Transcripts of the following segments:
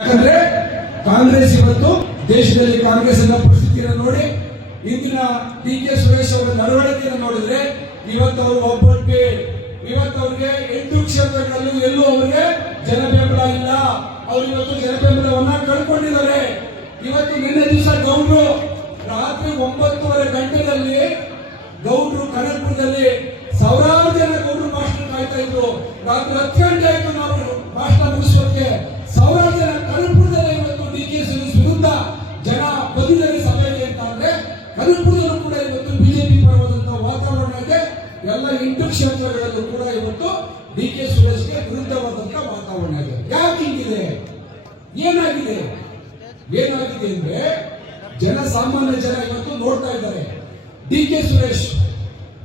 ಯಾಕಂದ್ರೆ ಕಾಂಗ್ರೆಸ್ ಇವತ್ತು ದೇಶದಲ್ಲಿ ಕಾಂಗ್ರೆಸ್ನ ಪರಿಸ್ಥಿತಿಯನ್ನು ನೋಡಿ ಇಂದಿನ ಡಿ ಕೆ ಸುರೇಶ್ ಅವರ ನಡವಳಿಕೆಯನ್ನು ನೋಡಿದ್ರೆ ಇವತ್ತು ಅವರು ಒಬ್ಬರಿಗೆ ಇವತ್ತು ಅವರಿಗೆ 8 ಕ್ಷೇತ್ರಗಳಲ್ಲೂ ಎಲ್ಲೂ ಅವರಿಗೆ ಜನಬೆಂಬಲ ಇಲ್ಲ. ಅವರು ಇವತ್ತು ಜನಬೆಂಬಲವನ್ನ ಕಳ್ಕೊಂಡಿದ್ದಾರೆ. ಇವತ್ತು ನಿನ್ನೆ ದಿವಸ ಗೌಡ್ರು ರಾತ್ರಿ 9:30 ಗಂಟೆಯಲ್ಲಿ ಗೌಡ್ರು ಕನಕಪುರದಲ್ಲಿ ಸಾವಿರಾರು ಜನ ಗೌಡ್ರು ಭಾಷಣ ಕಾಯ್ತಾ ಇದ್ರು. ರಾತ್ರಿ 10 ಗಂಟೆ ಆಯ್ತು ನಾವು ಭಾಷಣ ಮುಗಿಸೋಕೆ. ಸಾವಿರಾರು ಜನ ಕನಕಪುರದಲ್ಲಿ ಇವತ್ತು ಡಿ ಕೆ ಸುರೇಶ್ ವಿರುದ್ಧ ಜನ ಬಂದಿದ್ದಾರೆ ಸಭೆಗೆ ಅಂತ ಅಂದ್ರೆ ಕನಕಪುರದಲ್ಲೂ ಕೂಡ ಇವತ್ತು ಬಿಜೆಪಿ ಪರವಾದಂತಹ ವಾತಾವರಣ ಇದೆ. ಎಲ್ಲ 8 ಕ್ಷೇತ್ರಗಳಲ್ಲೂ ಕೂಡ ಇವತ್ತು ಡಿ ಕೆ ಸುರೇಶ್ಗೆ ವಿರುದ್ಧವಾದಂತಹ ವಾತಾವರಣ ಇದೆ. ಯಾಕೆ ಹೀಗಿದೆ? ಏನಾಗಿದೆ ಅಂದ್ರೆ ಜನಸಾಮಾನ್ಯ ಜನ ಇವತ್ತು ನೋಡ್ತಾ ಇದ್ದಾರೆ. ಡಿ ಕೆ ಸುರೇಶ್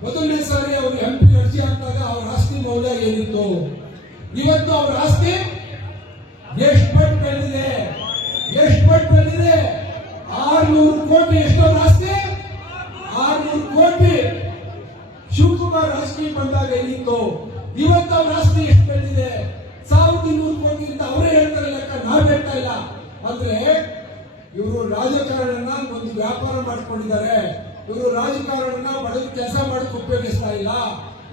ಮೊದಲನೇ ಸಾರಿ ಅವರು MP ಅರ್ಜಿ ಹಾಕಿದಾಗ ಅವರ ಆಸ್ತಿ ಮೌಲ್ಯ ಏನಿತ್ತು, ಇವತ್ತು ಅವರ ಆಸ್ತಿ ಎಷ್ಟು ಪಟ್ಟು ಬೆಳೆದಿದೆ? 600 ಕೋಟಿ. ಎಷ್ಟೋ ಆಸ್ತಿ 600 ಕೋಟಿ. ಶಿವಕುಮಾರ್ ರಾಜಕೀಯ ಬಂದಾಗ ಏನಿತ್ತು, ಇವತ್ತು ಅವ್ರ ಆಸ್ತಿ ಎಷ್ಟು ಬೆಳೆದಿದೆ? 1200 ಕೋಟಿ ಅಂತ ಅವರೇ ಹೇಳ್ತಾರೆ, ಲೆಕ್ಕ ನಾವು ಹೇಳ್ತಾ ಇಲ್ಲ. ಅಂದ್ರೆ ಇವರು ರಾಜಕಾರಣನ ಒಂದು ವ್ಯಾಪಾರ ಮಾಡ್ಕೊಂಡಿದ್ದಾರೆ. ಇವರು ರಾಜಕಾರಣನ ಬಡವ ಕೆಲಸ ಮಾಡಕ್ಕೆ ಉಪಯೋಗಿಸ್ತಾ ಇಲ್ಲ.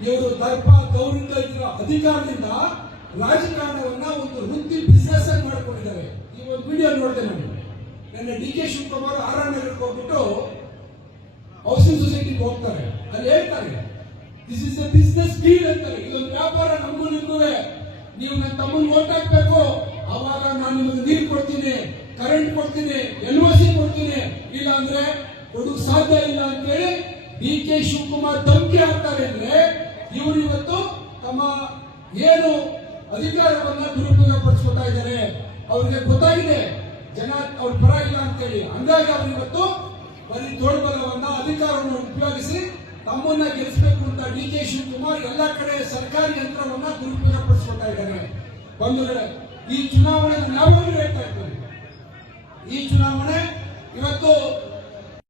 ಇವರು ದರ್ಪ ಗೌರವಿಂದ ಇರೋ ಅಧಿಕಾರದಿಂದ ರಾಜಕಾರಣವನ್ನ ಒಂದು ವೃತ್ತಿ ಬಿಸಿನೆಸ್ ಆಗಿ ಮಾಡ್ಕೊಂಡಿದ್ದಾರೆ. ಈ ಒಂದು ವಿಡಿಯೋ ನೋಡಿದೆ ನಾನು. ನನ್ನ ಡಿ ಕೆ ಶಿವಕುಮಾರ್ ಆರ್ನಗರಕ್ಕೆ ಹೋಗ್ಬಿಟ್ಟು ಹೌಸಿಂಗ್ ಸೊಸೈಟಿಗೆ ಹೋಗ್ತಾರೆ. ಅಲ್ಲಿ ಹೇಳ್ತಾರೆ, this is A business deal ಅಂತಾರೆ. ಇದೊಂದು ವ್ಯಾಪಾರ ನಮಗೂ ನಿಮಗೂ. ನೀವು ನನ್ನ ತಮ್ಮನ ಓಟ್ ಹಾಕ್ಬೇಕು, ಅವಾಗ ನಾನು ನಿಮಗೆ ನೀರು ಕೊಡ್ತೀನಿ, ಕರೆಂಟ್ ಕೊಡ್ತೀನಿ, LOC ಕೊಡ್ತೀನಿ, ಇಲ್ಲ ಅಂದ್ರೆ ಕೊಡೋಕೆ ಸಾಧ್ಯ ಇಲ್ಲ ಅಂತೇಳಿ ಡಿ ಕೆ ಶಿವಕುಮಾರ್ ಧಮಕಿ ಹಾಕ್ತಾರೆ. ಅಂದ್ರೆ ಇವರು ಇವತ್ತು ತಮ್ಮ ಏನು ಅಧಿಕಾರವನ್ನ ದುರುಪಯೋಗ ಪಡಿಸ್ಕೊತಾ ಇದ್ದಾರೆ. ಅವ್ರಿಗೆ ಗೊತ್ತಾಗಿದೆ ಜನ ಅವ್ರ ಪರ ಇಲ್ಲ ಅಂತೇಳಿ. ಹಂಗಾಗಿ ಅವರು ಇವತ್ತು ಬರೀ ತೋಳ್ಬಲವನ್ನ ಅಧಿಕಾರವನ್ನು ಉಪಯೋಗಿಸಿ ತಮ್ಮನ್ನ ಗೆಲ್ಲಿಸಬೇಕು ಅಂತ ಡಿ ಕೆ ಶಿವಕುಮಾರ್ ಎಲ್ಲ ಕಡೆ ಸರ್ಕಾರಿ ಯಂತ್ರವನ್ನ ದುರುಪಯೋಗ ಪಡಿಸ್ಕೊತಾ ಇದ್ದಾರೆ. ಬಂಧುಗಳೇ, ಈ ಚುನಾವಣೆ ನಾವಾಗಲೂ ಹೇಳ್ತಾ ಇದ್ದೇವೆ, ಈ ಚುನಾವಣೆ ಇವತ್ತು